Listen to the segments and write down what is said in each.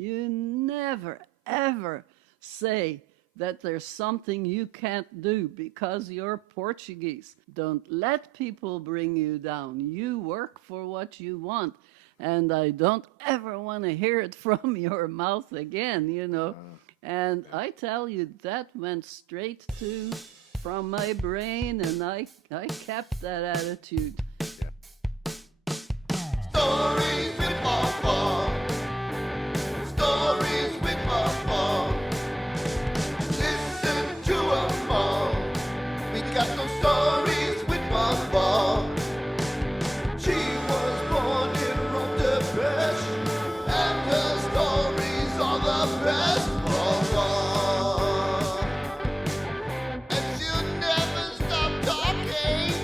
You never, ever say that there's something you can't do because you're Portuguese. Don't let people bring you down. You work for what you want. And I don't ever want to hear it from your mouth again. And I tell you, that went straight to from my brain, and I kept that attitude. Stories with Vavo. Stories with Vavo. Listen to 'em all. We got those stories with Vavo. She was born in Budapest, and her stories are the best. Vavo. And she'll never stop talking.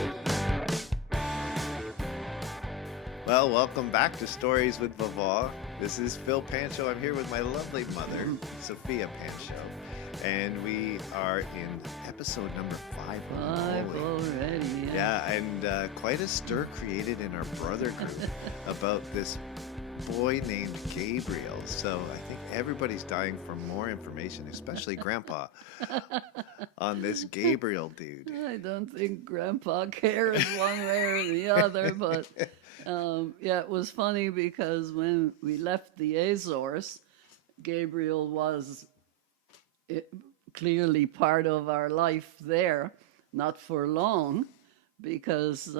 Well, welcome back to Stories with Vavo. This is Phil Pancho. I'm here with my lovely mother, Sophia Pancho. And we are in episode number 5. Five already. Yeah, and quite a stir created in our brother group about this boy named Gabriel. So I think everybody's dying for more information, especially Grandpa, on this Gabriel dude. I don't think Grandpa cares one way or the other, but yeah, it was funny because when we left the Azores, Gabriel was clearly part of our life there, not for long, because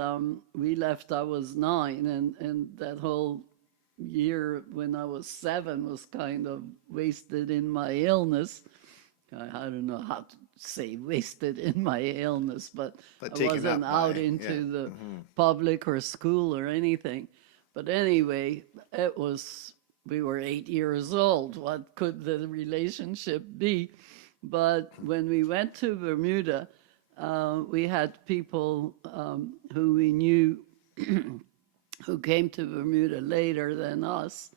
we left, I was 9, and that whole year when I was 7 was kind of wasted in my illness. I don't know how to say wasted in my illness, but I taken wasn't up by, out into the Mm-hmm. public or school or anything. But anyway, we were 8 years old. What could the relationship be? But when we went to Bermuda, we had people who we knew who came to Bermuda later than us.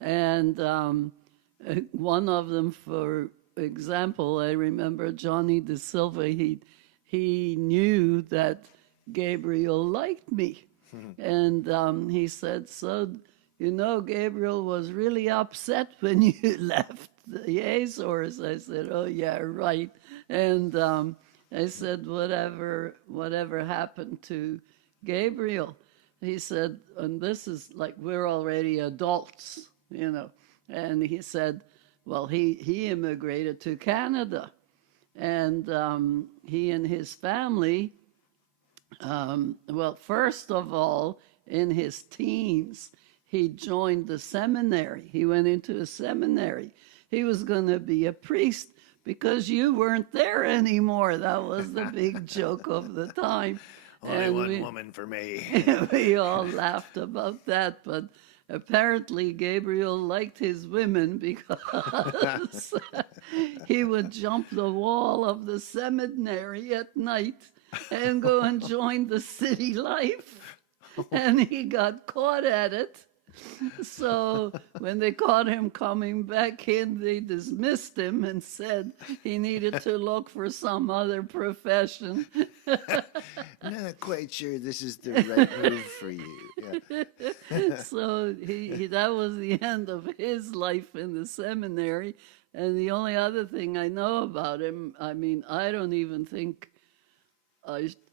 And one of them, for example, I remember Johnny De Silva, he knew that Gabriel liked me. And he said, so, Gabriel was really upset when you left the Azores. I said, oh, yeah, right. And I said, whatever happened to Gabriel? He said, and this is like, we're already adults, And he said, well, he immigrated to Canada. And he and his family, well, first of all, in his teens, he joined the seminary. He went into a seminary. He was going to be a priest because you weren't there anymore. That was the big joke of the time. Only one woman for me. We all laughed about that, but apparently Gabriel liked his women because he would jump the wall of the seminary at night and go and join the city life. And he got caught at it. So when they caught him coming back in, they dismissed him and said he needed to look for some other profession. Not quite sure this is the right move for you. Yeah. So he that was the end of his life in the seminary. And the only other thing I know about him, I mean, I don't even think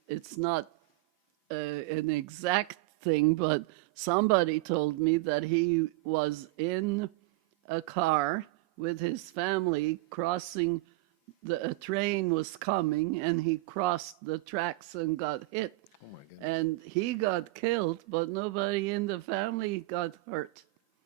it's not an exact thing, but somebody told me that he was in a car with his family crossing, a train was coming, and he crossed the tracks and got hit. Oh my goodness. And he got killed, but nobody in the family got hurt.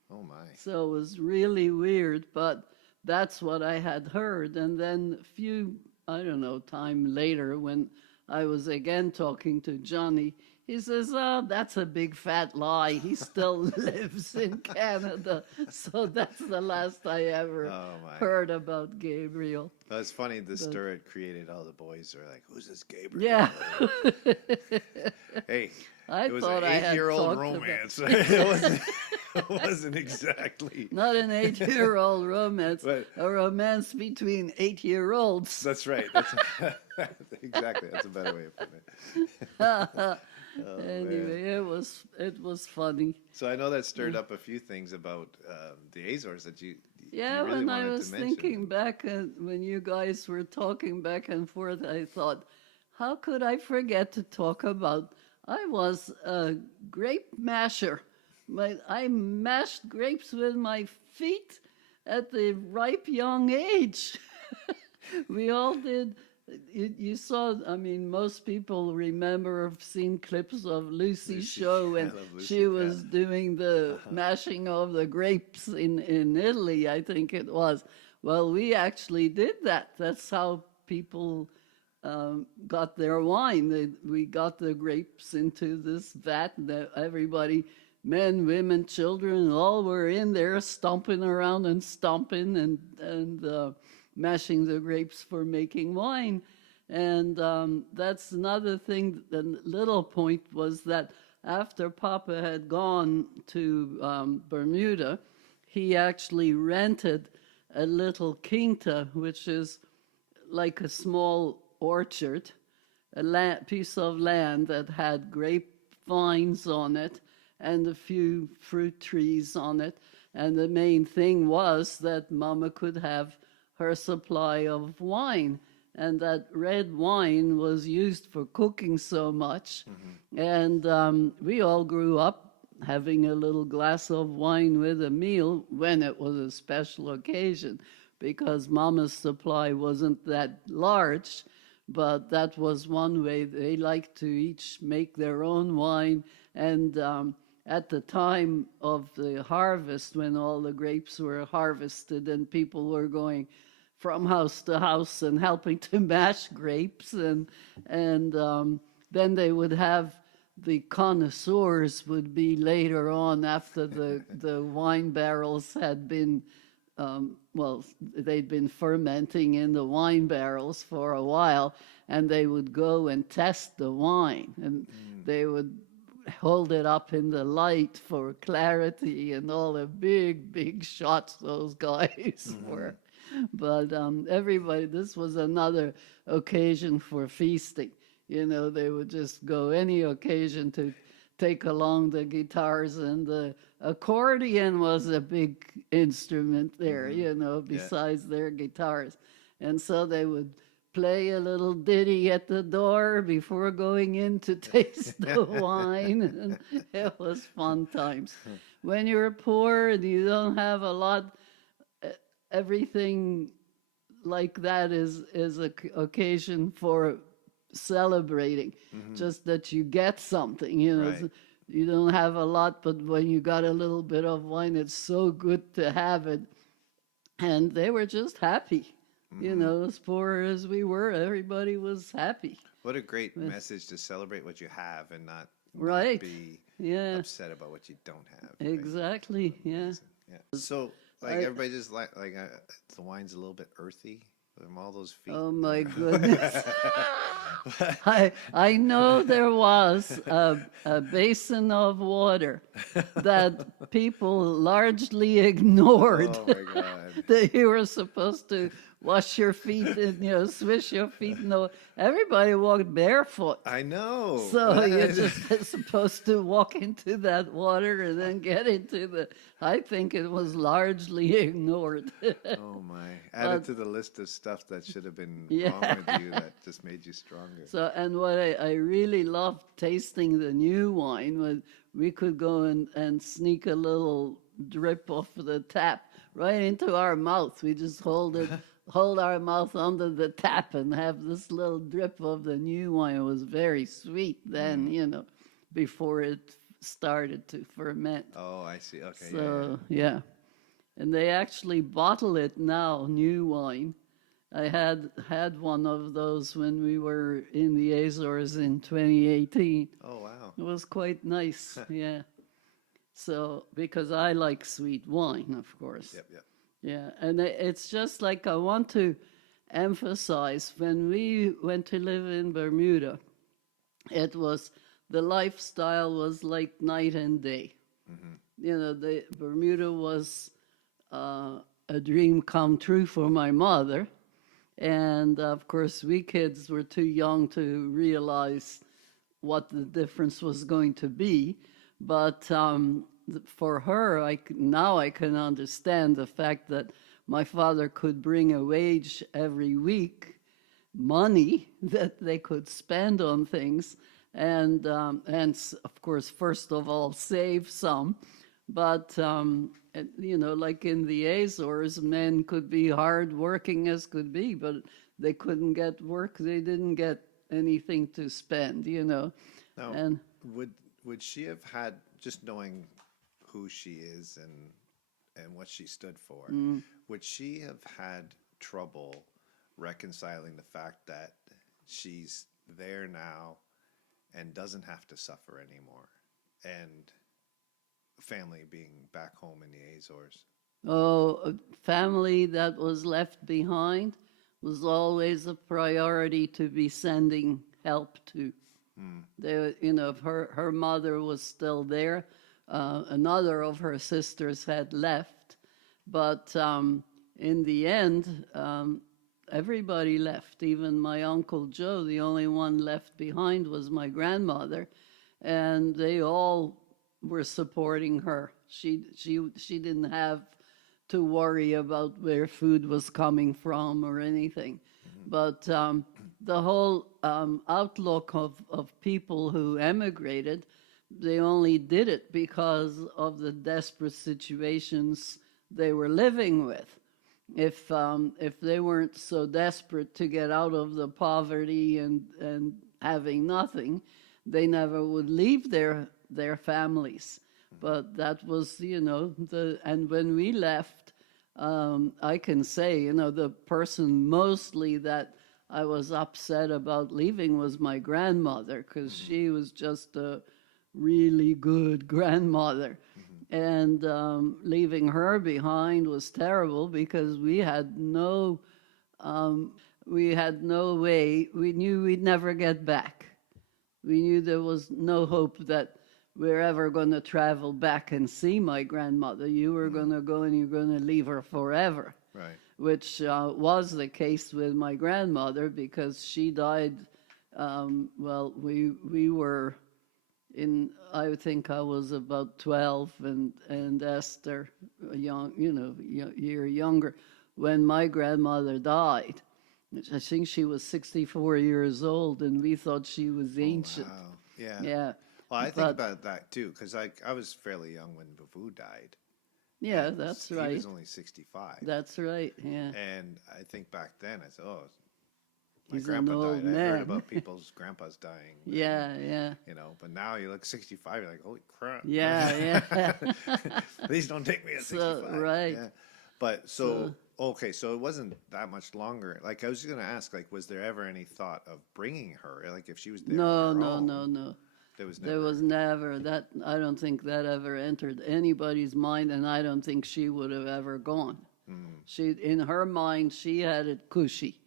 Oh my. So it was really weird, but that's what I had heard. And then a few, I don't know, time later when I was again talking to Johnny, he says, oh, that's a big fat lie. He still lives in Canada. So that's the last I ever heard about Gabriel. That's funny, the stir it created. All the boys are like, who's this Gabriel? Yeah. Hey, I it was thought an I had 8-year-old talked romance. about- It wasn't exactly. Not an 8-year-old romance, But- a romance between 8-year-olds. That's right. That's exactly. That's a better way of putting it. Anyway, it was funny. So I know that stirred up a few things about the Azores that you Yeah, really when I wanted to was mention thinking back, when you guys were talking back and forth, I thought, how could I forget to talk about? I was a grape masher. I mashed grapes with my feet at the ripe young age. We all did. You saw, I mean, most people remember, have seen clips of Lucy's Lucy. show I when love Lucy, she was yeah. doing the mashing of the grapes in Italy, I think it was. Well, we actually did that. That's how people got their wine. We got the grapes into this vat, and everybody, men, women, children, all were in there stomping around and stomping and mashing the grapes for making wine. And that's another thing. The little point was that after Papa had gone to Bermuda, he actually rented a little quinta, which is like a small orchard, a piece of land that had grape vines on it and a few fruit trees on it. And the main thing was that Mama could have her supply of wine. And that red wine was used for cooking so much. And we all grew up having a little glass of wine with a meal when it was a special occasion, because Mama's supply wasn't that large. But that was one way. They liked to each make their own wine. And at the time of the harvest, when all the grapes were harvested and people were going from house to house and helping to mash grapes, and then they would have the connoisseurs would be later on after the wine barrels had been well, they'd been fermenting in the wine barrels for a while, and they would go and test the wine, and they would hold it up in the light for clarity and all the big shots those guys were. But everybody, this was another occasion for feasting. You know, they would just go any occasion to take along the guitars, and the accordion was a big instrument there, you know, besides their guitars. And so they would play a little ditty at the door before going in to taste the wine. And it was fun times. When you're poor and you don't have a lot, everything like that is an occasion for celebrating. Just that you get something, you know. Right. You don't have a lot, but when you got a little bit of wine, it's so good to have it. And they were just happy. You know, as poor as we were, everybody was happy. What a great message to celebrate what you have and not Right. be Yeah, upset about what you don't have. right? exactly. Yeah. Yeah. So, like, everybody just like the wine's a little bit earthy from all those feet. Oh my goodness. I know there was a basin of water that people largely ignored. Oh my God. That you were supposed to wash your feet and, you know, swish your feet. No, everybody walked barefoot. I know. So you're just supposed to walk into that water and then get into the. I think it was largely ignored. Oh my! Added to the list of stuff that should have been Yeah. wrong with you that just made you stronger. So, and what I really loved tasting the new wine was we could go and sneak a little drip off the tap right into our mouth. We just hold our mouth under the tap and have this little drip of the new wine. It was very sweet then, you know, before it started to ferment. Oh, I see. Okay. So, yeah. And they actually bottle it now, new wine. I had one of those when we were in the Azores in 2018. Oh, wow. It was quite nice, yeah. So, because I like sweet wine, of course. Yep. Yep. Yeah, and it's just like I want to emphasize, when we went to live in Bermuda, it was, the lifestyle was like night and day. You know, Bermuda was a dream come true for my mother. And of course, we kids were too young to realize what the difference was going to be. But for her, now I can understand the fact that my father could bring a wage every week, money that they could spend on things, and of course, first of all, save some. But like in the Azores, men could be hard working as could be, but they couldn't get work. They didn't get anything to spend. Now, And would she have had, just knowing who she is and what she stood for, would she have had trouble reconciling the fact that she's there now and doesn't have to suffer anymore, and family being back home in the Azores? a family that was left behind was always a priority to be sending help to. They, her mother was still there. Another of her sisters had left, but in the end, everybody left. Even my Uncle Joe, the only one left behind was my grandmother, and they all were supporting her. She didn't have to worry about where food was coming from or anything. But the whole outlook of people who emigrated, they only did it because of the desperate situations they were living with. If they weren't so desperate to get out of the poverty and having nothing, they never would leave their families. But that was, and when we left, I can say, the person mostly that I was upset about leaving was my grandmother, because she was just a really good grandmother. And leaving her behind was terrible because we had no way. We knew we'd never get back. We knew there was no hope that we're ever going to travel back and see my grandmother. You were going to go and you're going to leave her forever. Right. Which was the case with my grandmother, because she died. We were I think I was about 12 and Esther, a year younger, when my grandmother died. I think she was 64 years old, and we thought she was ancient. Oh, wow. Yeah. Yeah. Well, I think about that too, because I was fairly young when Vavo died. Yeah, And that's he right. He was only 65. That's right, yeah. And I think back then, I said, my He's grandpa an old died. I heard man. about people's grandpas dying. Yeah. But now you look 65, you're like, holy crap. Yeah. Please don't take me at 65. Right. Yeah. But okay, so it wasn't that much longer. Like, I was going to ask, like, was there ever any thought of bringing her? Like, if she was there No. There was never. that. I don't think that ever entered anybody's mind, and I don't think she would have ever gone. In her mind, she had it cushy.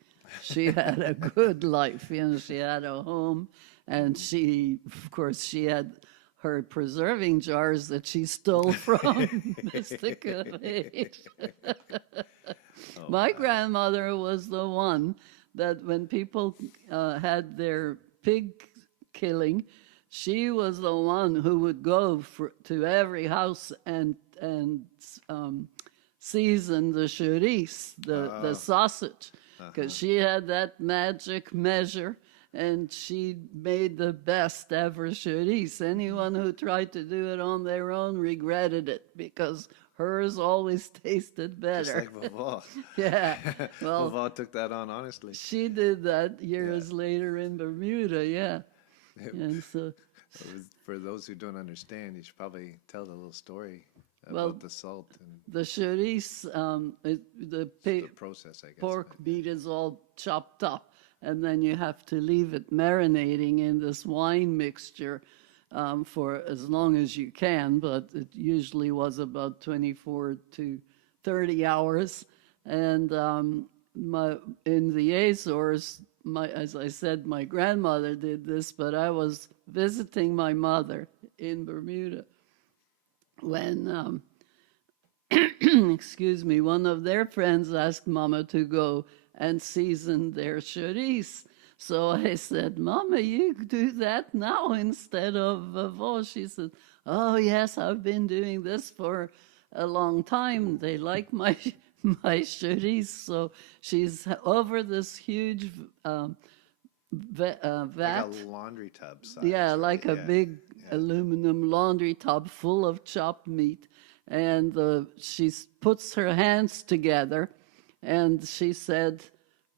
She had a good life. She had a home, and she had her preserving jars that she stole from Mystica Age. My grandmother was the one that when people had their pig killing, she was the one who would go to every house and season the chorizo, the sausage, because she had that magic measure, and she made the best ever chorizo. Anyone who tried to do it on their own regretted it, because hers always tasted better. Just like Vavo. Yeah. Well, Vavo took that on honestly. she did that years later in Bermuda, yeah. And so, For those who don't understand, you should probably tell the little story about the salt and the chorizo, the process, I guess. pork meat is all chopped up, and then you have to leave it marinating in this wine mixture for as long as you can, but it usually was about 24 to 30 hours. And in the Azores, as I said, my grandmother did this, but I was visiting my mother in Bermuda when, excuse me, one of their friends asked Mama to go and season their chorizo. So I said, Mama, you do that now instead of Vavo. She said, "Oh yes, I've been doing this for a long time. They like my my shooties." So she's over this huge Like a vat. laundry tub size. Yeah, right? like a Yeah. big Yeah. aluminum laundry tub full of chopped meat. And puts her hands together and she said,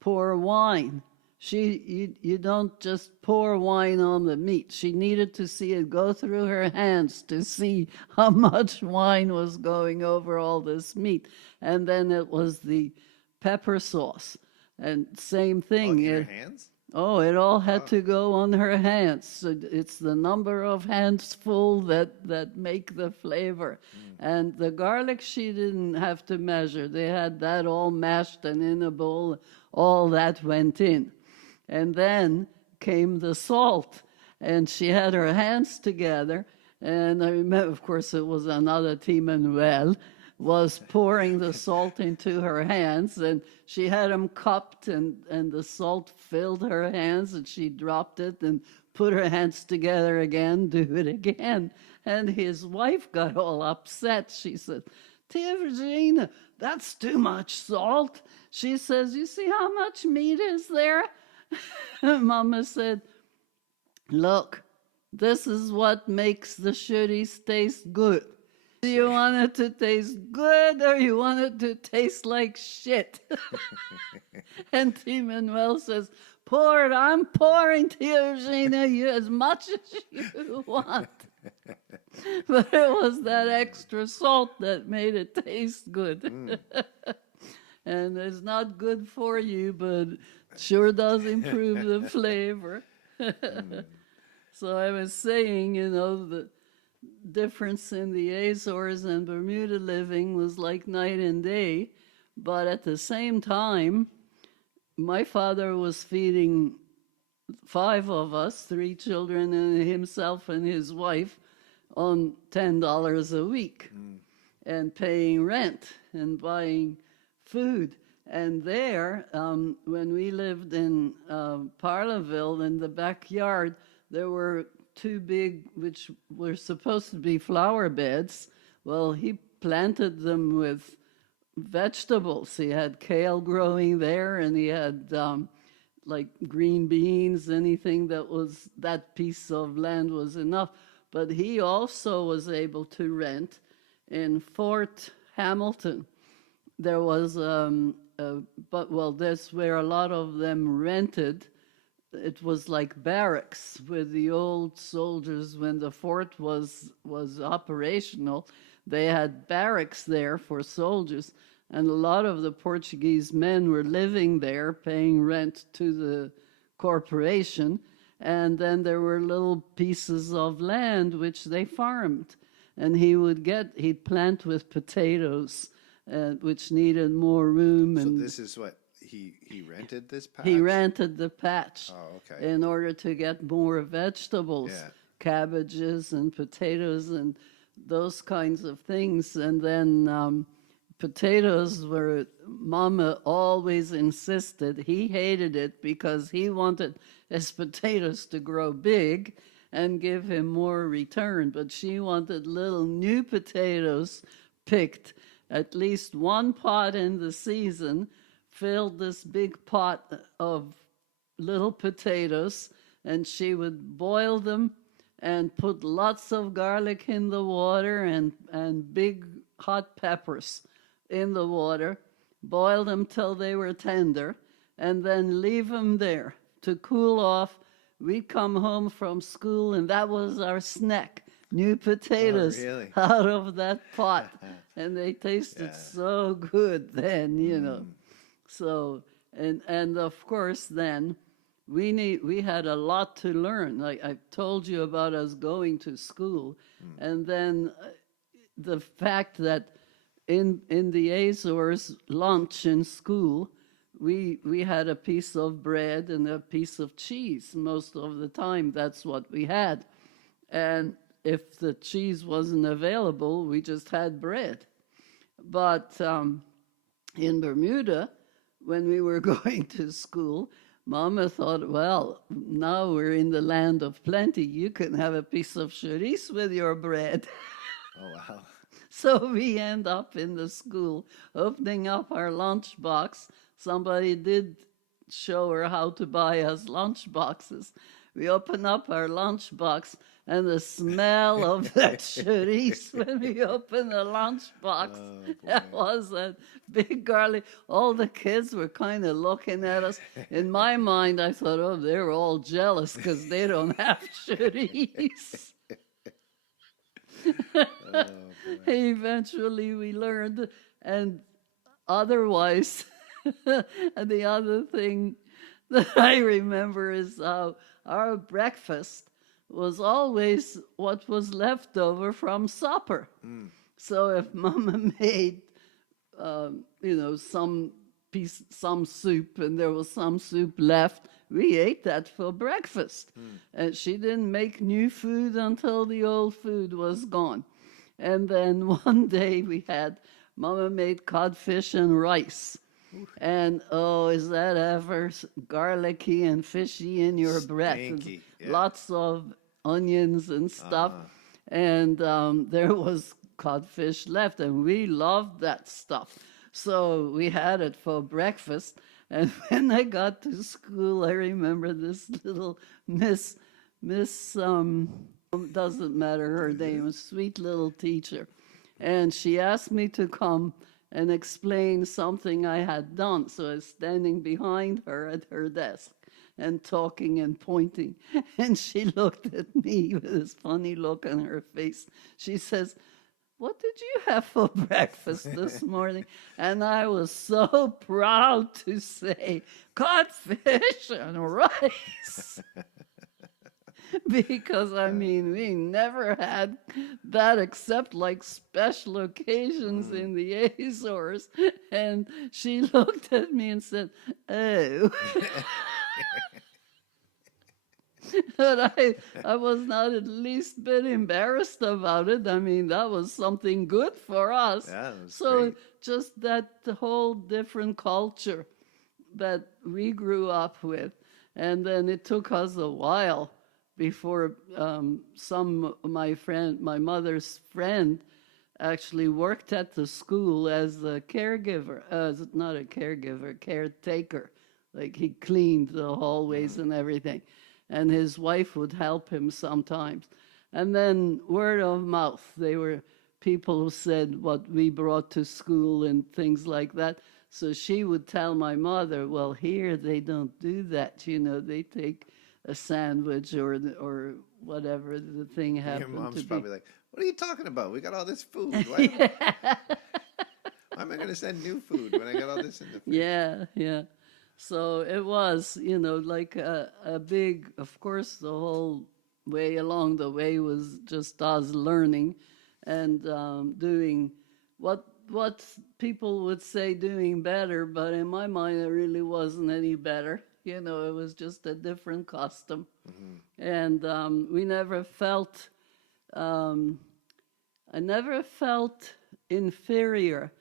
pour wine. You don't just pour wine on the meat. She needed to see it go through her hands to see how much wine was going over all this meat. And then it was the pepper sauce. And same Oh, thing. in your hands? Oh, it all had to go on her hands. So it's the number of hands full that make the flavor. And the garlic she didn't have to measure. They had that all mashed and in a bowl. All that went in. And then came the salt. And she had her hands together. And I remember, of course, it was another Manuel was pouring the salt into her hands, and she had them cupped, and the salt filled her hands, and she dropped it and put her hands together again, do it again. And his wife got all upset. She said, "Tia Virginia, that's too much salt." She says, "You see how much meat is there?" Mama said, "Look, this is what makes the shooties taste good. Do you want it to taste good or you want it to taste like shit?" And T. Manuel says, "Pour it. I'm pouring, Tia Regina, you as much as you want." But it was that extra salt that made it taste good. And it's not good for you, but sure does improve the flavor. So I was saying, the difference in the Azores and Bermuda living was like night and day. But at the same time, my father was feeding 5 of us, 3 children and himself and his wife, on $10 a week and paying rent and buying food. And there, when we lived in Parlaville, in the backyard, there were 2 big, which were supposed to be flower beds. Well, he planted them with vegetables. He had kale growing there, and he had like green beans, anything that piece of land was enough. But he also was able to rent in Fort Hamilton. There was, that's where a lot of them rented. It was like barracks with the old soldiers when the fort was operational. They had barracks there for soldiers, and a lot of the Portuguese men were living there, paying rent to the corporation. And then there were little pieces of land which they farmed. And he'd plant with potatoes, which needed more room. So And this is what he rented this patch? he rented the patch okay. in order to get more vegetables, cabbages and potatoes and those kinds of things. And then potatoes were, Mama always insisted, he hated it because he wanted his potatoes to grow big and give him more return. But she wanted little new potatoes picked, at least 1 pot in the season, filled this big pot of little potatoes, and she would boil them and put lots of garlic in the water and big hot peppers in the water, boil them till they were tender, and then leave them there to cool off. We'd come home from school, and that was our snack, new potatoes out of that pot. And they tasted so good then, So, and of course then, we had a lot to learn. Like I told you about us going to school, and then the fact that in the Azores, lunch in school, we had a piece of bread and a piece of cheese most of the time. That's what we had. And if the cheese wasn't available, we just had bread. But in Bermuda, when we were going to school, Mama thought, well, now we're in the land of plenty. You can have a piece of chorizo with your bread. Oh, wow. So we end up in the school opening up our lunchbox. Somebody did show her how to buy us lunch boxes. We open up our lunchbox, and the smell of that chorizo when we open the lunchbox, Oh, boy. that was that big garlic. All the kids were kind of looking at us. In my mind, I thought, oh, they're all jealous because they don't have chorizo. Oh, boy. Eventually, we learned, and otherwise, and the other thing that I remember is how our breakfast was always what was left over from supper. So if Mama made, some soup, and there was some soup left, we ate that for breakfast. And she didn't make new food until the old food was gone. And then one day Mama made codfish and rice. And oh, is that ever garlicky and fishy in your breath? Stinky, yeah. Lots of onions and stuff. And there was codfish left, and we loved that stuff. So we had it for breakfast. And when I got to school, I remember this little Miss, doesn't matter her name, a sweet little teacher. And she asked me to come and explain something I had done. So I was standing behind her at her desk and talking and pointing. And she looked at me with this funny look on her face. She says, "What did you have for breakfast this morning?" And I was so proud to say, "Codfish and rice." Because, we never had that except like special occasions in the Azores. And she looked at me and said, "Oh." But I was not at least bit embarrassed about it. That was something good for us. Yeah, it was So great. just that whole different culture that we grew up with. And then it took us a while before my mother's friend actually worked at the school as a caregiver, not a caregiver, caretaker. Like he cleaned the hallways and everything. And his wife would help him sometimes. And then word of mouth, they were people who said what we brought to school and things like that. So she would tell my mother, well, here they don't do that. They take a sandwich or whatever the thing happened Your mom's to probably be. like, "What are you talking about? We got all this food. Why am I going to send new food when I got all this in the fridge?" Yeah. So it was, like a big, of course, the whole way along the way was just us learning and doing what people would say doing better, but in my mind it really wasn't any better. It was just a different custom. And we never felt, I never felt inferior,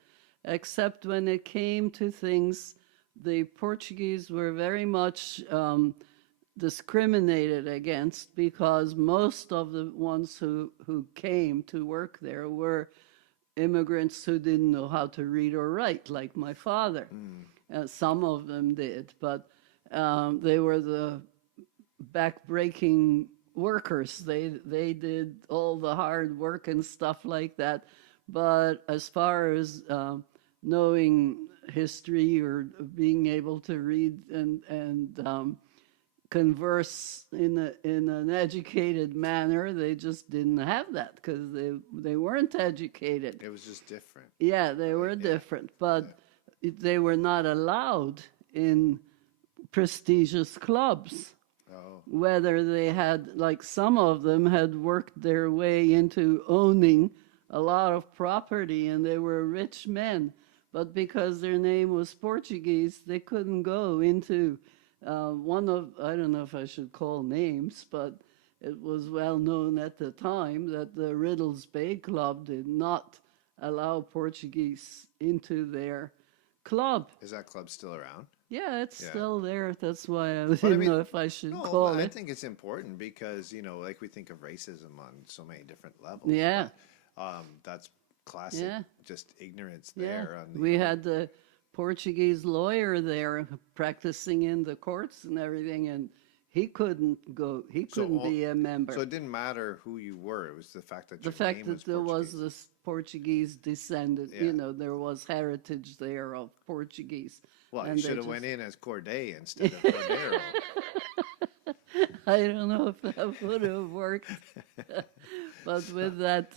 except when it came to things. The Portuguese were very much discriminated against because most of the ones who came to work there were immigrants who didn't know how to read or write, like my father. Some of them did, but they were the back-breaking workers. They did all the hard work and stuff like that. But as far as knowing history or being able to read and converse in an educated manner, they just didn't have that because they weren't educated. It was just different. Yeah, they were different, but they were not allowed in prestigious clubs. Oh. Whether they had, like some of them had worked their way into owning a lot of property and they were rich men, but because their name was Portuguese, they couldn't go into one of, I don't know if I should call names, but it was well known at the time that the Riddles Bay Club did not allow Portuguese into their club. Is that club still around? Yeah, it's Yeah. still there. That's why I But I didn't mean, know if I should no, call I it. think it's important because, you know, like we think of racism on so many different levels. Yeah. But, that's classic, Yeah. just ignorance Yeah, there. On the, we had the Portuguese lawyer there practicing in the courts and everything, and he couldn't go. He couldn't be a member. So it didn't matter who you were. It was the fact that The your fact name that was there was Portuguese. this Portuguese descendant, Yeah. you know, there was heritage there of Portuguese. Well, and you they should have just- went in as Corday instead of Cordero. I don't know if that would have worked. But with that,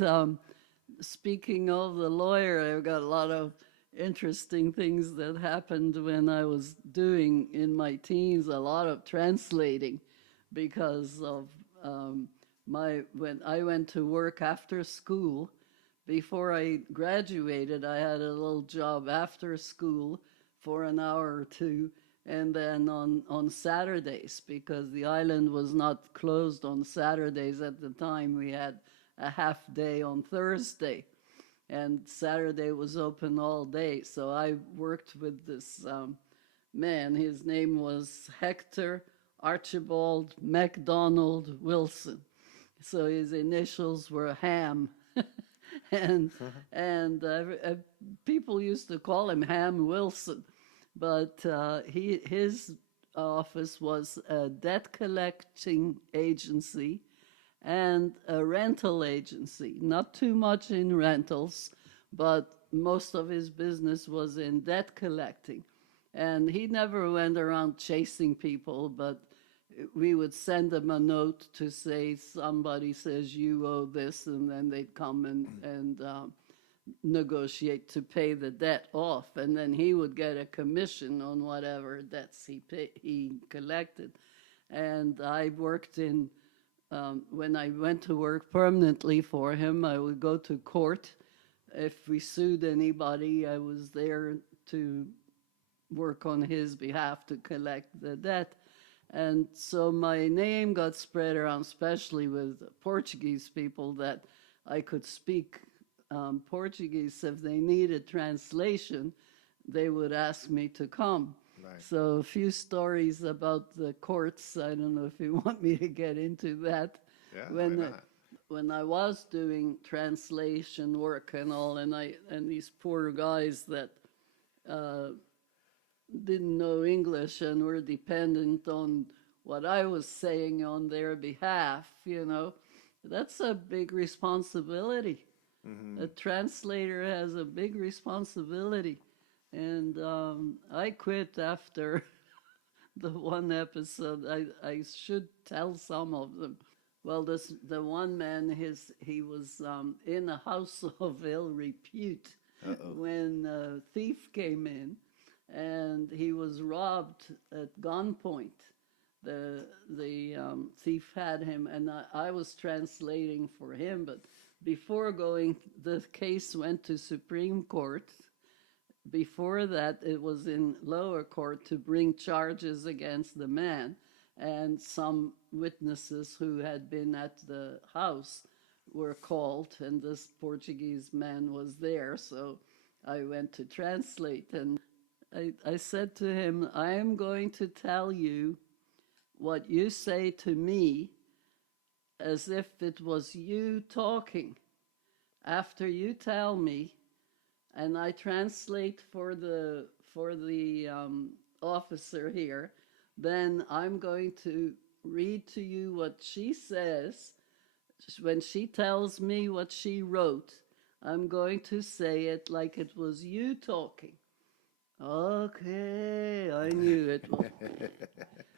speaking of the lawyer, I've got a lot of interesting things that happened when I was doing in my teens, a lot of translating because of when I went to work after school. Before I graduated, I had a little job after school for an hour or two, and then on Saturdays, because the island was not closed on Saturdays at the time, we had a half day on Thursday, and Saturday was open all day. So I worked with this man. His name was Hector Archibald MacDonald Wilson. So his initials were Ham. and people used to call him Ham Wilson, but his office was a debt collecting agency and a rental agency. Not too much in rentals, but most of his business was in debt collecting. And he never went around chasing people, but we would send them a note to say somebody says you owe this, and then they'd come and negotiate to pay the debt off, and then he would get a commission on whatever debts he collected. And I worked in when I went to work permanently for him, I would go to court. If we sued anybody, I was there to work on his behalf to collect the debt. And so my name got spread around, especially with Portuguese people, that I could speak Portuguese. If they needed translation, they would ask me to come. Right. So a few stories about the courts. I don't know if you want me to get into that. Yeah, why not? When I was doing translation work and all, and these poor guys that didn't know English and were dependent on what I was saying on their behalf, you know, that's a big responsibility. Mm-hmm. A translator has a big responsibility. And I quit after the one episode. I should tell some of them. Well, the one man, he was in a house of ill repute when a thief came in, and he was robbed at gunpoint. The thief had him, and I was translating for him. But before the case went to Supreme Court. Before that, it was in lower court to bring charges against the man, and some witnesses who had been at the house were called, and this Portuguese man was there, so I went to translate. And I said to him, I am going to tell you what you say to me as if it was you talking. After you tell me, and I translate for the officer here, then I'm going to read to you what she says. When she tells me what she wrote, I'm going to say it like it was you talking. Okay, I knew it was.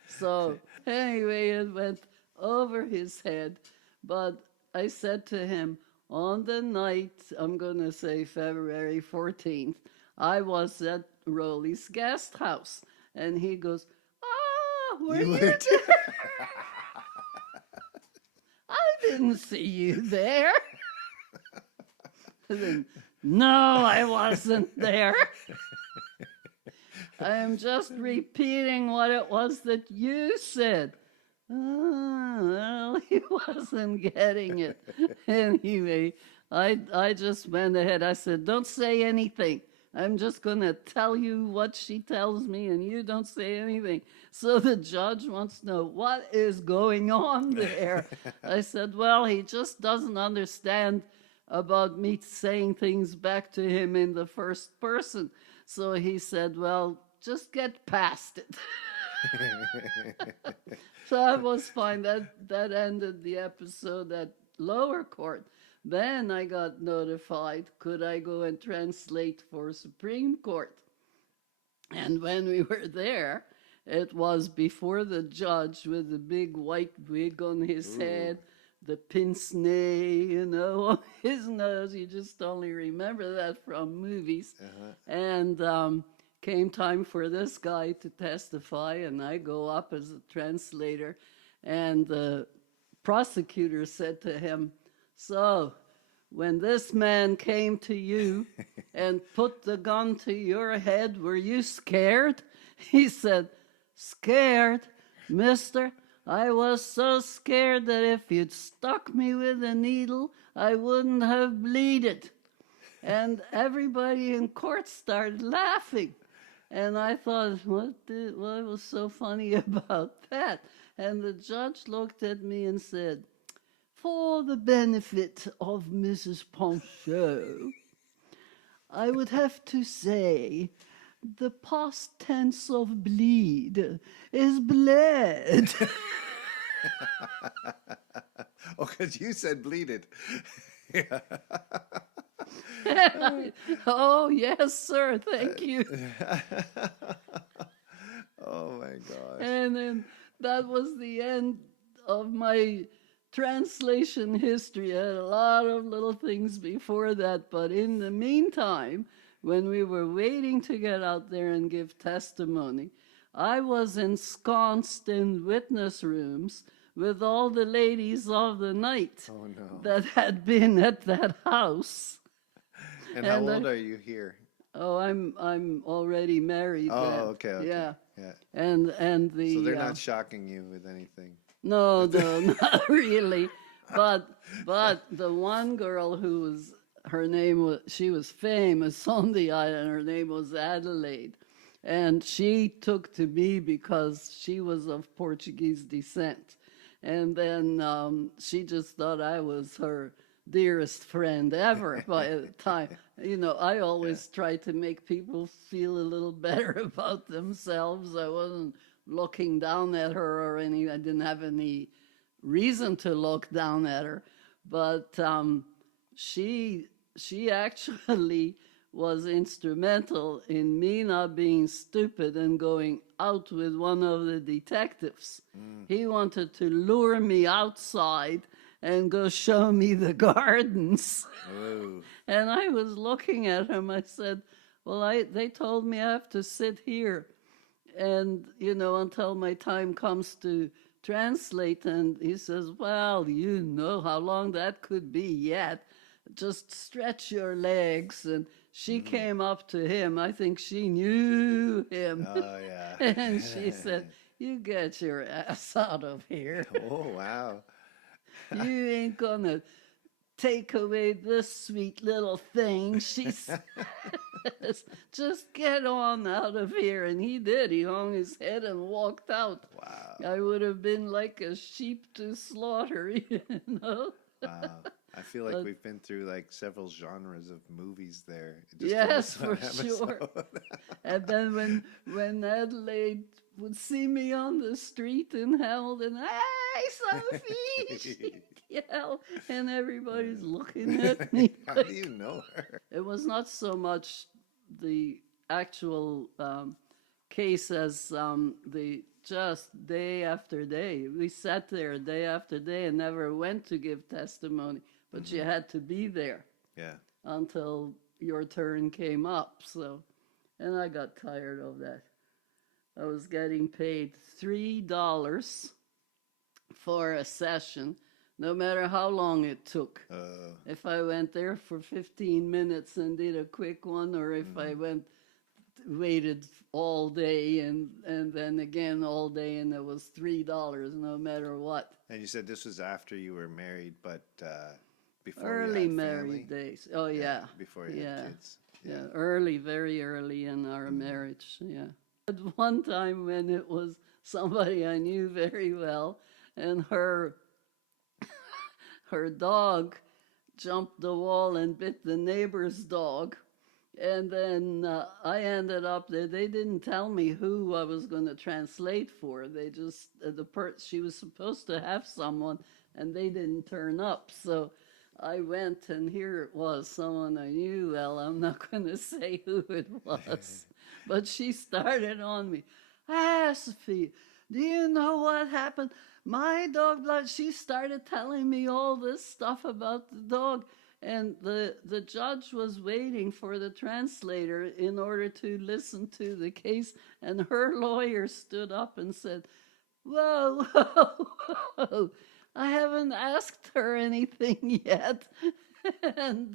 So anyway, it went over his head, but I said to him, on the night, I'm going to say February 14th, I was at Rowley's guest house. And he goes, were you there? I didn't see you there. And then, no, I wasn't there. I am just repeating what it was that you said. Well, he wasn't getting it. Anyway, I just went ahead. I said, don't say anything. I'm just going to tell you what she tells me and you don't say anything. So the judge wants to know what is going on there. I said, well, he just doesn't understand about me saying things back to him in the first person. So he said, well, just get past it. So that was fine. That ended the episode at lower court. Then I got notified, could I go and translate for Supreme Court? And when we were there, it was before the judge with the big white wig on his head, the pince-nez, on his nose. You just only remember that from movies. And came time for this guy to testify, and I go up as a translator, and the prosecutor said to him, so when this man came to you and put the gun to your head, were you scared? He said, scared, mister? I was so scared that if you'd stuck me with a needle, I wouldn't have bleeded. And everybody in court started laughing. And I thought, what was so funny about that? And the judge looked at me and said, for the benefit of Mrs. Ponchot, I would have to say the past tense of bleed is bled. Oh, because you said bleeded. Yeah. Oh, yes, sir. Thank you. Oh, my gosh. And then that was the end of my translation history. I had a lot of little things before that, but in the meantime, when we were waiting to get out there and give testimony, I was ensconced in witness rooms with all the ladies of the night that had been at that house. And how old are you here? Oh, I'm already married. Oh, okay. Yeah. Yeah. And the So they're not shocking you with anything. No, not really. But the one girl who was, she was famous on the island. Her name was Adelaide. And she took to me because she was of Portuguese descent. And then she just thought I was her dearest friend ever by the time. I always try to make people feel a little better about themselves. I wasn't looking down at her or anything. I didn't have any reason to look down at her. But she actually was instrumental in me not being stupid and going out with one of the detectives. He wanted to lure me outside and go show me the gardens. And I was looking at him. I said, well, they told me I have to sit here and, until my time comes to translate. And he says, well, you know how long that could be yet. Just stretch your legs. And she came up to him. I think she knew him. Oh, yeah. And she said, you get your ass out of here. Oh, wow. You ain't gonna take away this sweet little thing. She says, just get on out of here. And he did. He hung his head and walked out. Wow. I would have been like a sheep to slaughter, Wow. I feel like we've been through like several genres of movies there. Yes, for sure. And then when Adelaide would see me on the street in Hamilton, hey, Sophie, she'd yell, and everybody's looking at me. How do you know her? It was not so much the actual case as the just day after day. We sat there day after day and never went to give testimony, but you had to be there until your turn came up. So, and I got tired of that. I was getting paid $3 for a session, no matter how long it took. If I went there for 15 minutes and did a quick one, or if I waited all day and then again all day, and it was $3 no matter what. And you said this was after you were married, but before Early you had married family? days. Oh, yeah. Before you had kids. yeah, early, very early in our marriage, yeah. At one time when it was somebody I knew very well, and her dog jumped the wall and bit the neighbor's dog. And then I ended up there. They didn't tell me who I was going to translate for. They just, she was supposed to have someone, and they didn't turn up. So I went, and here it was, someone I knew well. I'm not going to say who it was. But she started on me. Ah, Sophie, do you know what happened? My dog, she started telling me all this stuff about the dog. And the judge was waiting for the translator in order to listen to the case. And her lawyer stood up and said, whoa, whoa, whoa. I haven't asked her anything yet. And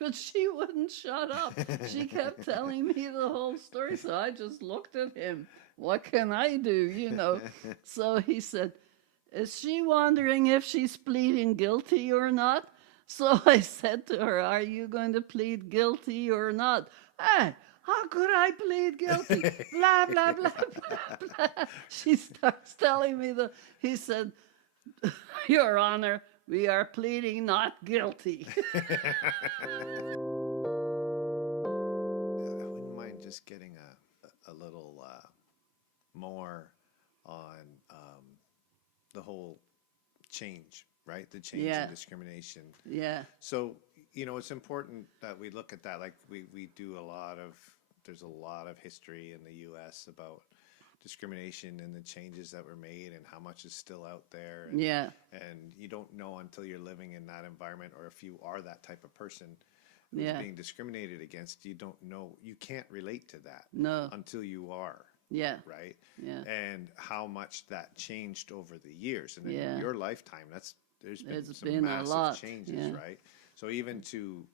but she wouldn't shut up. She kept telling me the whole story. So I just looked at him. What can I do, you know? So he said, is she wondering if she's pleading guilty or not? So I said to her, are you going to plead guilty or not? Hey, how could I plead guilty? Blah, blah, blah, blah, blah. She starts telling me he said, Your Honor, we are pleading not guilty. I wouldn't mind just getting a little more on the whole change, right? The change in discrimination. Yeah. So, it's important that we look at that. Like we do there's a lot of history in the U.S. about discrimination and the changes that were made and how much is still out there. And, and you don't know until you're living in that environment, or if you are that type of person who's being discriminated against, you don't know, you can't relate to that until you are. Yeah. Right? Yeah. And how much that changed over the years. And in your lifetime, there's been some massive changes, right? So even to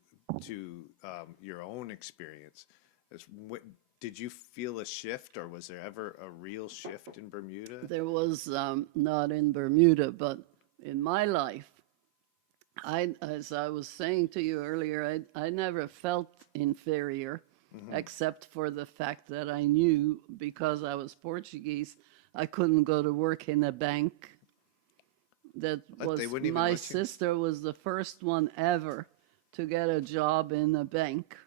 your own experience, did you feel a shift, or was there ever a real shift in Bermuda? There was not in Bermuda, but in my life, as I was saying to you earlier, I never felt inferior. Except for the fact that I knew, because I was Portuguese, I couldn't go to work in a bank. My sister was the first one ever to get a job in a bank.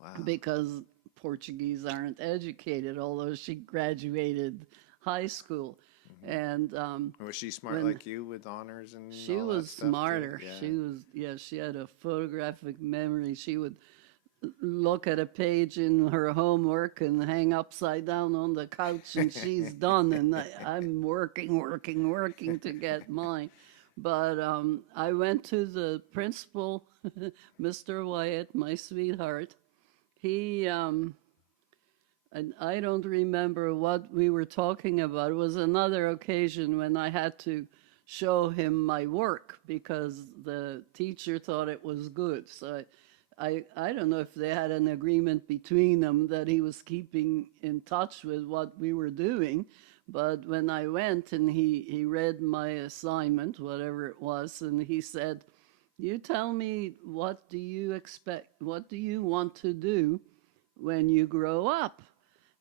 Wow. Because Portuguese aren't educated, although she graduated high school. And was she smart like you with honors and she all was that stuff smarter. too? She had a photographic memory. She would look at a page in her homework and hang upside down on the couch, and she's done, and I'm working to get mine. But I went to the principal, Mr. Wyatt, my sweetheart. He, and I don't remember what we were talking about. It was another occasion when I had to show him my work because the teacher thought it was good. So I don't know if they had an agreement between them that he was keeping in touch with what we were doing, but when I went and he read my assignment, whatever it was, and he said, you tell me, what do you expect, what do you want to do when you grow up?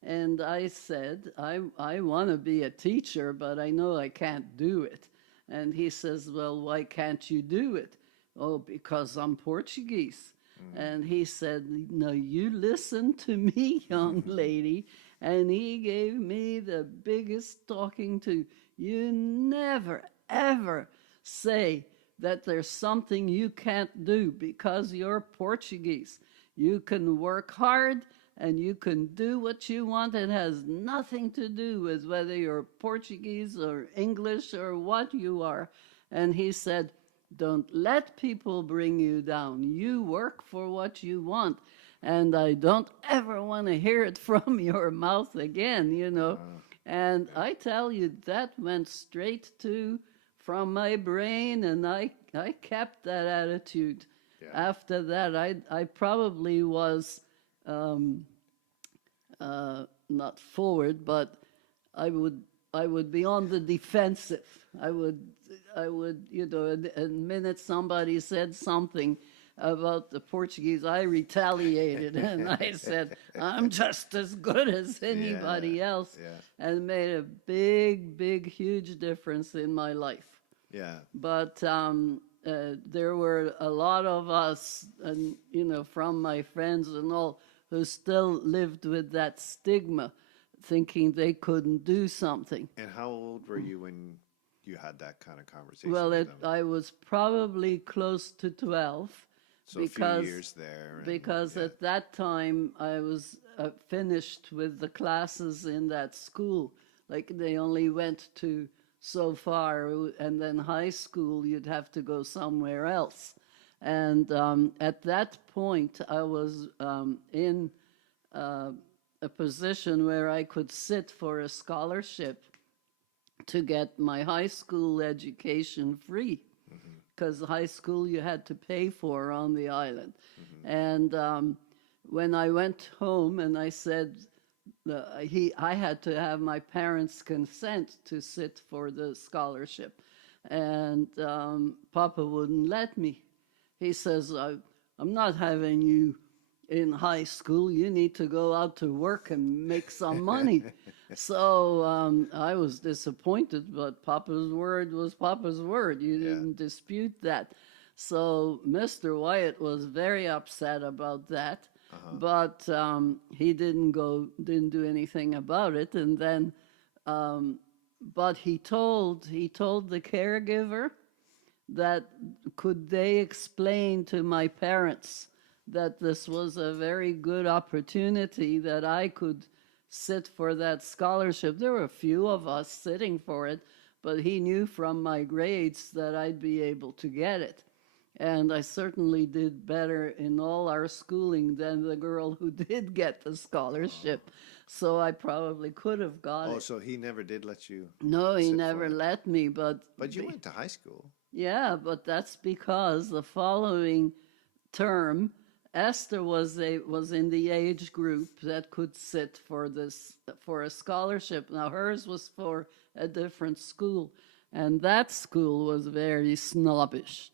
And I said, I want to be a teacher, but I know I can't do it. And he says, well, why can't you do it? Oh, because I'm Portuguese. And he said, no, you listen to me, young lady. And he gave me the biggest talking to. You never, ever say that there's something you can't do because you're Portuguese. You can work hard and you can do what you want. It has nothing to do with whether you're Portuguese or English or what you are. And he said, don't let people bring you down. You work for what you want. And I don't ever want to hear it from your mouth again, you know. And I tell you, that went straight from my brain, and I kept that attitude. Yeah. After that, I probably was not forward, but I would be on the defensive. I would, you know, the minute somebody said something about the Portuguese, I retaliated and I said, I'm just as good as anybody else, yeah. and made a big, big, huge difference in my life. Yeah. But there were a lot of us, and from my friends and all, who still lived with that stigma, thinking they couldn't do something. And how old were you when you had that kind of conversation Well, with them? I was probably close to 12. So a few years there. And, Because yeah. at that time I was finished with the classes in that school. Like they only went to so far, and then high school you'd have to go somewhere else. And at that point I was in a position where I could sit for a scholarship to get my high school education free, because high school you had to pay for on the island. And when I went home and I said I had to have my parents' consent to sit for the scholarship, and Papa wouldn't let me. He says, I'm not having you in high school. You need to go out to work and make some money. So I was disappointed, but Papa's word was Papa's word. You didn't dispute that. So Mr. Wyatt was very upset about that, but he didn't do anything about it. And then, but he told the caregiver that could they explain to my parents that this was a very good opportunity, that I could sit for that scholarship. There were a few of us sitting for it, but he knew from my grades that I'd be able to get it. And I certainly did better in all our schooling than the girl who did get the scholarship. So I probably could have got it. Oh, so he never did let you? No, he sit never for it. let me. But you went to high school. Yeah, but that's because the following term, Esther was in the age group that could sit for a scholarship. Now hers was for a different school, and that school was very snobbish.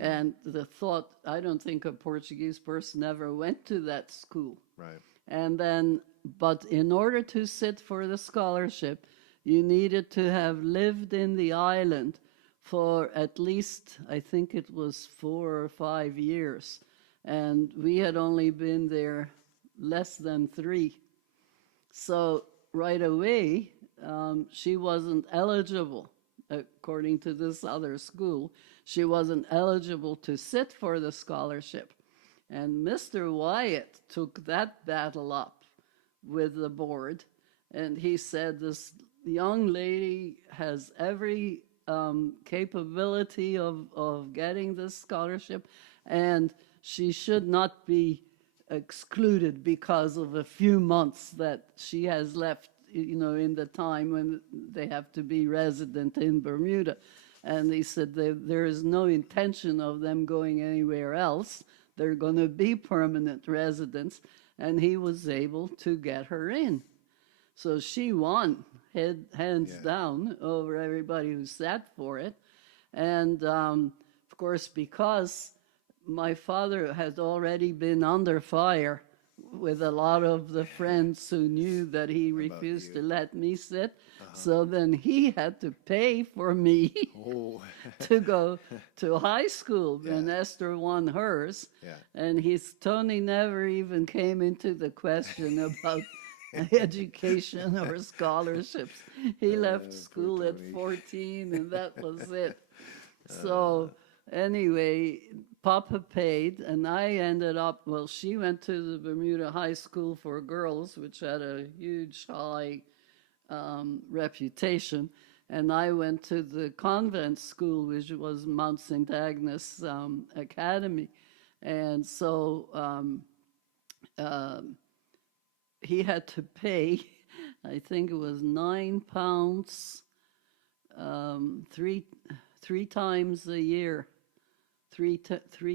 And the thought, I don't think a Portuguese person ever went to that school. Right. And then, but in order to sit for the scholarship, you needed to have lived in the island for at least, I think it was 4 or 5 years. And we had only been there less than 3. So right away, she wasn't eligible, according to this other school. She wasn't eligible to sit for the scholarship. And Mr. Wyatt took that battle up with the board, and he said this young lady has every capability of getting this scholarship, and she should not be excluded because of a few months that she has left, in the time when they have to be resident in Bermuda. And he said there is no intention of them going anywhere else. They're going to be permanent residents. And he was able to get her in. So she won, hands down, over everybody who sat for it. And, of course, because my father had already been under fire with a lot of the friends who knew that he refused to let me sit. So then he had to pay for me to go to high school, and Esther won hers. And Tony never even came into the question about education or scholarships. He left school at 14, and that was it. So anyway, Papa paid, and I ended up, well, she went to the Bermuda High School for Girls, which had a huge, high reputation, and I went to the convent school, which was Mount St. Agnes Academy. And so he had to pay, I think it was £9, three times a year. Three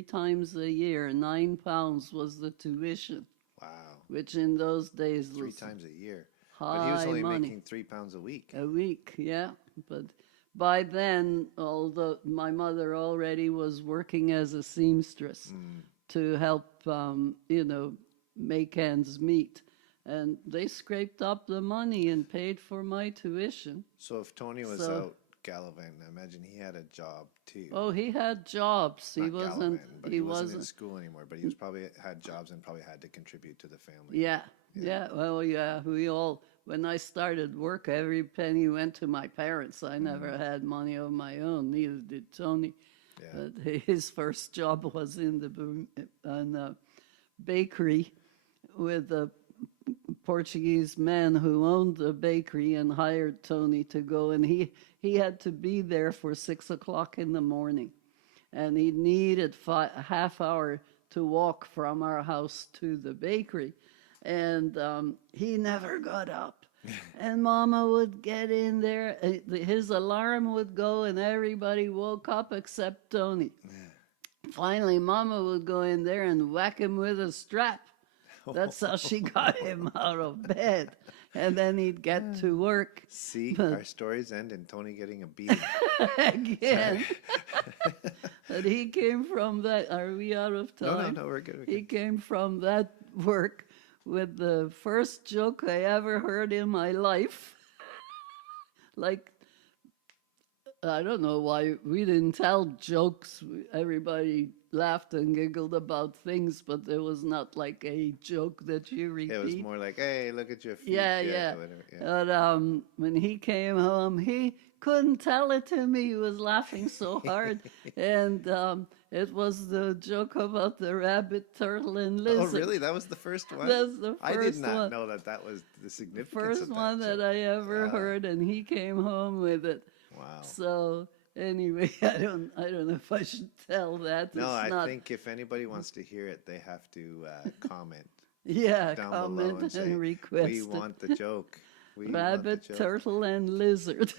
times a year, £9 was the tuition. Wow. Which in those days was 3 times a year. high But he was only money. making £3 a week. A week, yeah. by then, although my mother already was working as a seamstress to help, make ends meet. And they scraped up the money and paid for my tuition. So if Tony was So- out gallivanting, I imagine he had a job too. Oh, he had jobs. Not He wasn't. gallivanting, but He wasn't in wasn't. school anymore. But he was probably had jobs and probably had to contribute to the family. Yeah, yeah. Well, yeah. We all. When I started work, every penny went to my parents. I never had money of my own. Neither did Tony. Yeah. But his first job was in the bakery with a Portuguese man who owned the bakery and hired Tony to go, and he had to be there for 6 o'clock in the morning, and he needed a half hour to walk from our house to the bakery, and he never got up. And Mama would get in there, his alarm would go, and everybody woke up except Tony. Finally, Mama would go in there and whack him with a strap. That's how she got him out of bed. And then he'd get to work See, our stories end in Tony getting a beating. again. But he came from that. Are we out of time? No, we're good. He came from that work with the first joke I ever heard in my life. Like, I don't know why we didn't tell jokes. Everybody laughed and giggled about things, but there was not like a joke that you repeat. It was more like, hey, look at your feet. Yeah. Whatever, yeah. But when he came home, he couldn't tell it to me. He was laughing so hard. And it was the joke about the rabbit, turtle, and Oh, lizard. really? That was the first one? That's the I did first not one. know that was the significance First of that one that joke. I ever Yeah. heard, and he came home with it. Wow. So anyway, I don't know if I should tell that. No, It's I not, think if anybody wants to hear it, they have to comment yeah, down below comment and say, and request we it. want the joke. We want the Rabbit, joke." turtle, and lizard.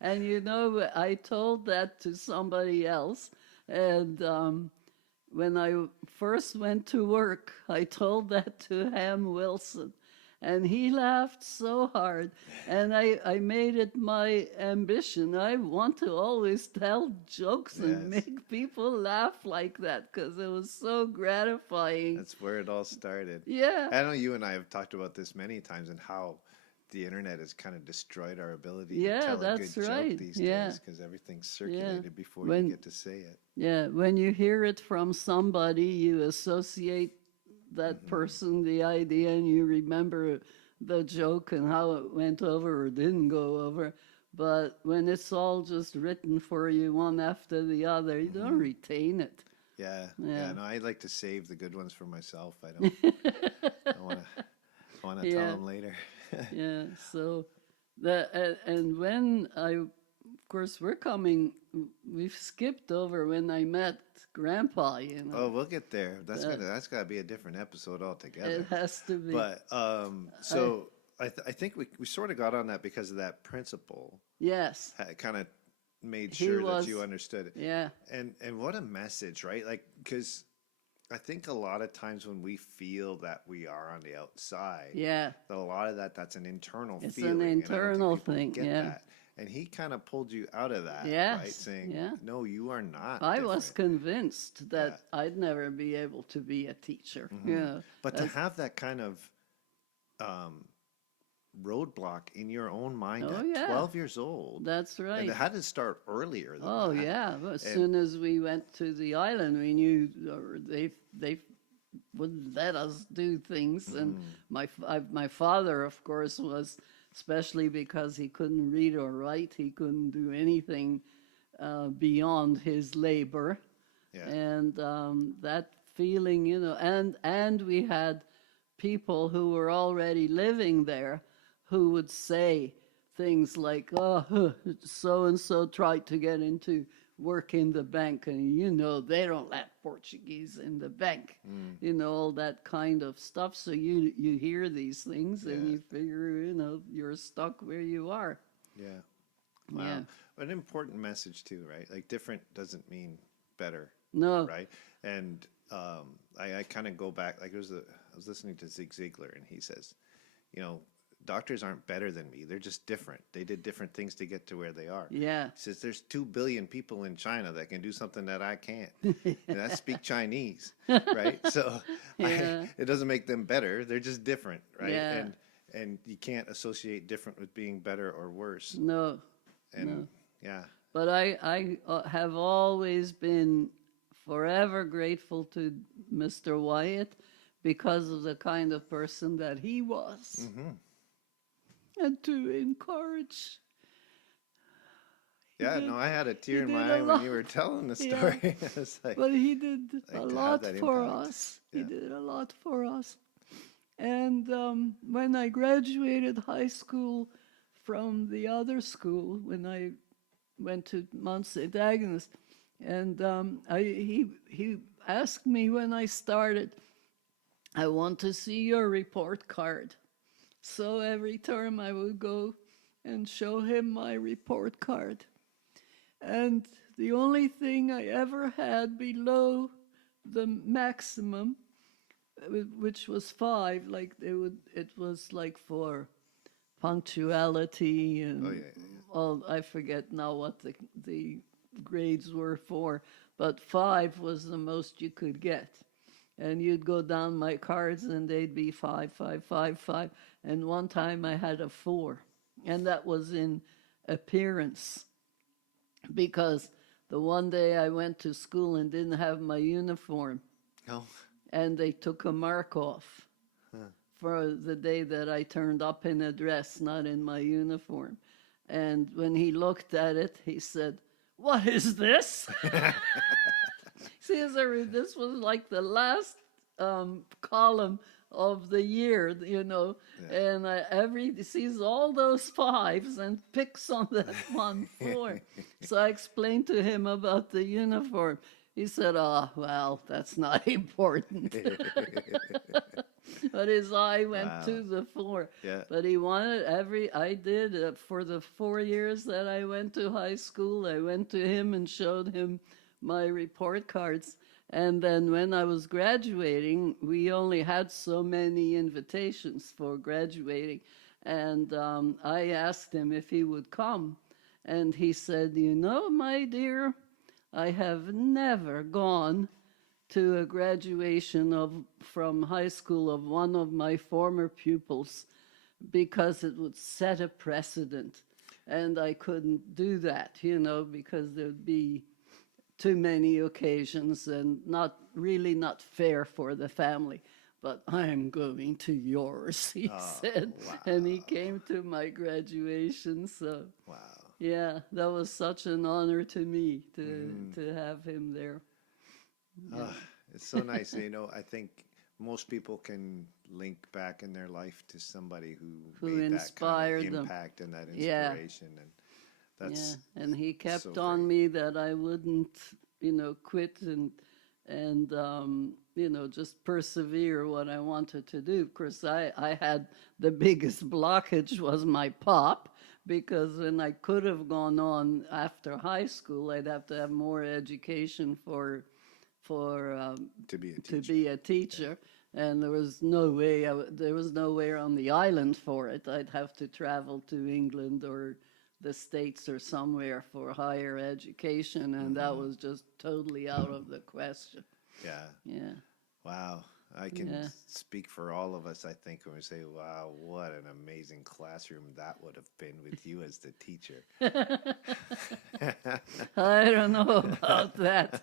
And I told that to somebody else. And when I first went to work, I told that to Ham Wilson. And he laughed so hard. And I made it my ambition. I want to always tell jokes and Yes. make people laugh like that because it was so gratifying. That's where it all started. Yeah. I know you and I have talked about this many times and how the internet has kind of destroyed our ability Yeah, to tell a that's good right. joke these Yeah. days because everything's circulated before When- you get to say it. Yeah, when you hear it from somebody, you associate that Mm-hmm. person, the idea, and you remember the joke and how it went over or didn't go over. But when it's all just written for you one after the other, you don't retain it. Yeah. Yeah. No, I like to save the good ones for myself. I don't want to Yeah. tell them later. Yeah, so and when of course, we've skipped over when I met Grandpa, Oh, we'll get there. That's got to be a different episode altogether. It has to be. But so I think we sort of got on that because of that principle. Yes, Kind of made He sure was- that you understood it. yeah. And what a message, right? Like, because I think a lot of times when we feel that we are on the outside, Yeah, that a lot of that's an internal It's an feeling. and I don't think internal people thing, get yeah. that. And he kind of pulled you out of that, right? Yes, Saying, yeah. no, you are not. I was different." convinced that I'd never be able to be a teacher. Mm-hmm. Yeah, But to have that kind of roadblock in your own mind Oh, at yeah. 12 years old. that's right. And it had to start earlier than Oh that. yeah, as And- soon as we went to the island, we knew they wouldn't let us do things. And my father, of course, was, especially because he couldn't read or write, he couldn't do anything beyond his labor. Yeah. And that feeling, and we had people who were already living there who would say things like, oh, so and so tried to get into work in the bank, and they don't let Portuguese in the bank, all that kind of stuff. So you hear these things and you figure, you're stuck where you are. Yeah. Wow. Yeah. An important message too, right? Like different doesn't mean better, No. right? And I kind of go back. Like I was listening to Zig Ziglar, and he says, doctors aren't better than me. They're just different. They did different things to get to where they are. Yeah. He says there's 2 billion people in China that can do something that I can't. And I speak Chinese, right? So Yeah. it doesn't make them better. They're just different, right? Yeah. And you can't associate different with being better or worse. No. And No. yeah. But I have always been forever grateful to Mr. Wyatt because of the kind of person that he was. And to encourage. Yeah, did- no, I had a tear in did my a eye when lot. you were telling the Yeah. story. It's like, But he did like a to have lot that for impact. us. Yeah. He did a lot for us. And when I graduated high school from the other school, when I went to Mount St. Agnes, and he asked me when I started, I want to see your report card. So every term I would go and show him my report card. And the only thing I ever had below the maximum, which was 5, like it was like for punctuality and Oh, yeah. all, I forget now what the grades were for, but 5 was the most you could get. And you'd go down my cards and they'd be 5, 5, 5, 5. And one time I had a 4. And that was in appearance. Because the one day I went to school and didn't have my uniform. No. And they took a mark off for the day that I turned up in a dress, not in my uniform. And when he looked at it, he said, "What is this?" See, this was like the last column of the year, you know, and he sees all those 5s and picks on that one 4. So I explained to him about the uniform. He said, "Oh, well, that's not important." But his eye went to the 4. Yeah. But he wanted for the 4 years that I went to high school, I went to him and showed him my report cards. And then when I was graduating, we only had so many invitations for graduating. And I asked him if he would come. And he said, "You know, my dear, I have never gone to a graduation from high school of one of my former pupils because it would set a precedent. And I couldn't do that, you know, because there'd be too many occasions and not fair for the family. But I'm going to yours," he said. wow. And he came to my graduation. So, Wow. yeah, that was such an honor to me to have him there. It's so nice. You know, I think most people can link back in their life to somebody who made inspired that kind them. of impact and that Yeah. inspiration. And that's And he kept so on great. me that I wouldn't, you know, quit and you know, just persevere what I wanted to do. Of course, I had the biggest blockage was my pop, because when I could have gone on after high school, I'd have to have more education for to be a to teacher. be a teacher. And there was no way there was nowhere on the island for it. I'd have to travel to England or the States or somewhere for higher education, and that was just totally out of the question. Yeah. Yeah. Wow. I can Yeah. speak for all of us, I think, when we say, wow, what an amazing classroom that would have been with you as the teacher. I don't know about that.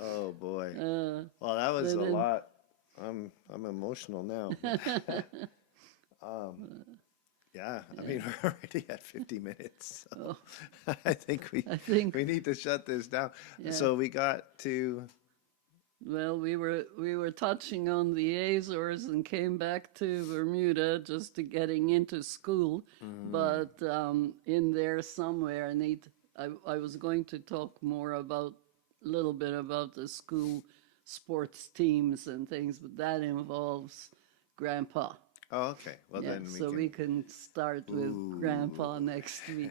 Oh, boy. Well, that was a but then- lot. I'm emotional now. Yeah, I mean, we're already at 50 minutes. So I think we need to shut this down. Yeah. So we got to... Well, we were touching on the Azores and came back to Bermuda just to getting into school, but in there somewhere I was going to talk more a little bit about the school sports teams and things, but that involves Grandpa. Oh, okay. Well, Yeah, then so we can start with Grandpa next week.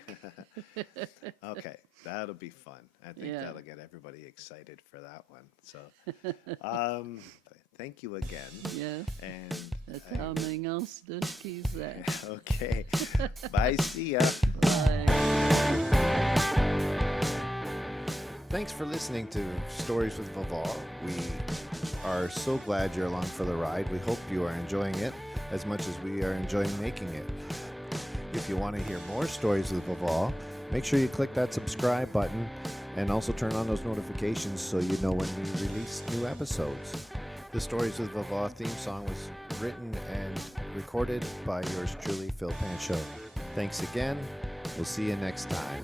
Okay, that'll be fun. I think Yeah. that'll get everybody excited for that one. So, thank you again. Yes. And Até amanhã, se Deus quiser. okay. Bye. See ya. Bye. Thanks for listening to Stories with Vavo. We are so glad you're along for the ride. We hope you are enjoying it as much as we are enjoying making it. If you want to hear more Stories with Vavo, make sure you click that subscribe button and also turn on those notifications so you know when we release new episodes. The Stories with Vavo theme song was written and recorded by yours truly, Phil Pancho. Thanks again. We'll see you next time.